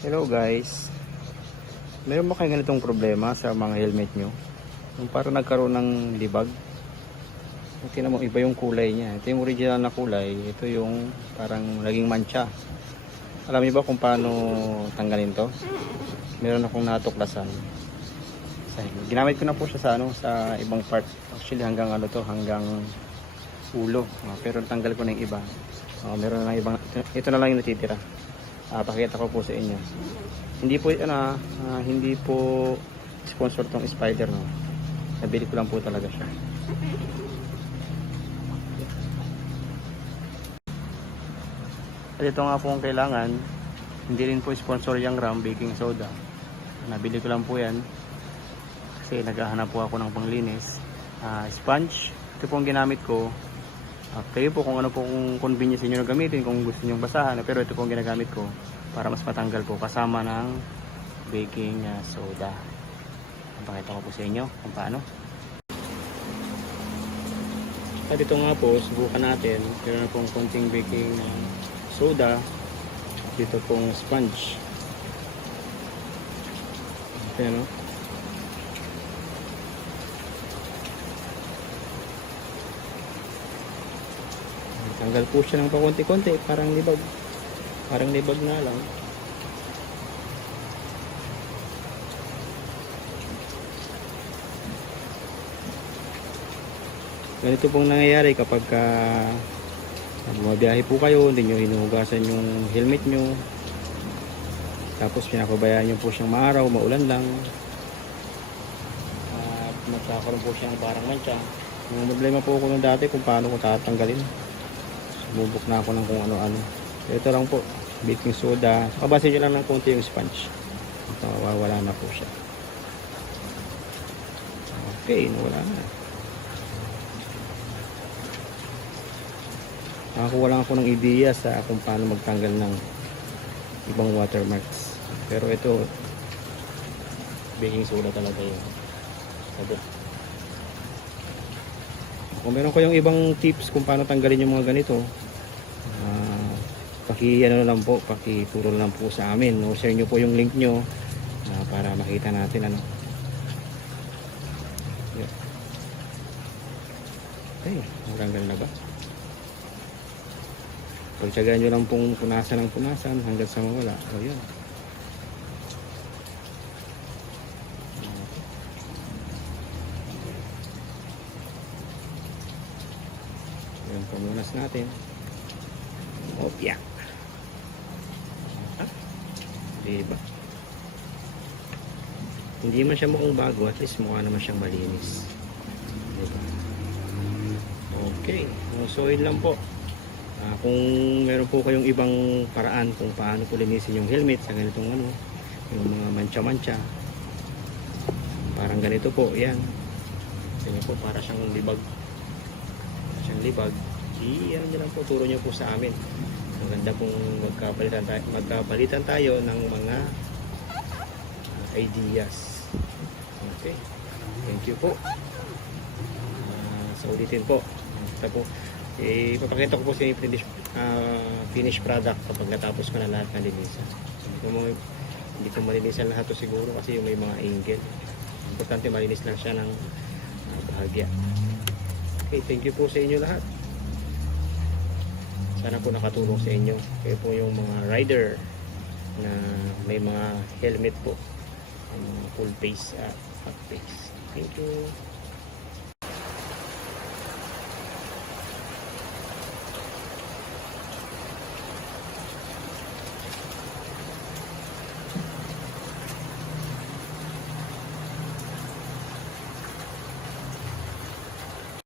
Hello guys, meron ba kayong ganitong problema sa mga helmet nyo? Yung parang nagkaroon ng libag. Tingnan mo, iba yung kulay niya. Ito yung original na kulay. Ito yung parang naging mancha. Alam niyo ba kung paano tanggalin to? Meron akong natuklasan. Ginamit ko na po siya sa ibang part. Actually hanggang hanggang ulo. Pero tanggal ko na yung iba. Meron na ibang, ito na lang yung natitira. Pakita ko po sa inyo. Hindi po sponsor tong Spider, no. Nabili ko lang po talaga siya. At ito nga po ang kailangan. Hindi rin po sponsor yung Ram baking soda. Nabili ko lang po yan kasi naghahanap po ako ng panglinis. Sponge, ito po ang ginamit ko. Kayo po kung ano po kung convenience niyo na gamitin, kung gusto niyo basahan, pero ito po ang ginagamit ko para mas matanggal po kasama ng baking soda. Pakita ko po sa inyo kung paano. At ito nga po, subukan natin. Meron na pong konting baking soda. Dito pong sponge. Ayan, no? Tanggal po siya ng pakunti-kunti, parang libag. Parang libag na lang. Ganito pong nangyayari kapag bumabiyahe po kayo, hindi nyo hinuhugasan yung helmet nyo. Tapos pinapabayaan nyo po siyang maaraw, maulan lang. At magkakaroon po siyang parang mancha. Yung problema po ako nung dati kung paano ko tatanggalin. Bubuk na ako ng kung ano-ano. Ito lang po, baking soda. Pabasin nyo lang ng konti yung sponge. Ito, mawawala na po siya. Okay, nawala na. Nakakuha lang ako ng ideya sa kung paano magtanggal ng ibang watermarks. Pero ito, baking soda talaga yun. Sabi. Kung meron kayong ibang tips kung paano tanggalin yung mga ganito, pakituro lang po sa amin, o share nyo po yung link nyo para makita natin okay, matanggal na ba? Pagtsagaan nyo lang pong punasan ng punasan hanggang sa mawala. Yun. Yung pamunas natin. Opya. Diba? Hindi man siya mukhang bago, at least mukha naman siyang malinis. Diba? Okay. So yun lang po. Kung meron po kayong ibang paraan kung paano po linisin yung helmet sa ganitong yung mga mancha-mancha. Parang ganito po, yan. Ganyan po, para siyang libag. Iyan nyo lang po, turo nyo po sa amin. Maganda kung magkapalitan tayo ng mga ideas. Okay, thank you po. Sa ulitin po, ito po, ipapakita ko po sa inyo finished product kapag natapos ko na lahat ng linisan. Hindi ko malinisan lahat to siguro kasi may mga angle. Importante malinis lang siya ng bahagya. Okay, thank you po sa inyo lahat. Sana po nakatulong sa inyo. Kayo po yung mga rider na may mga helmet po. Full face, half face. Thank you.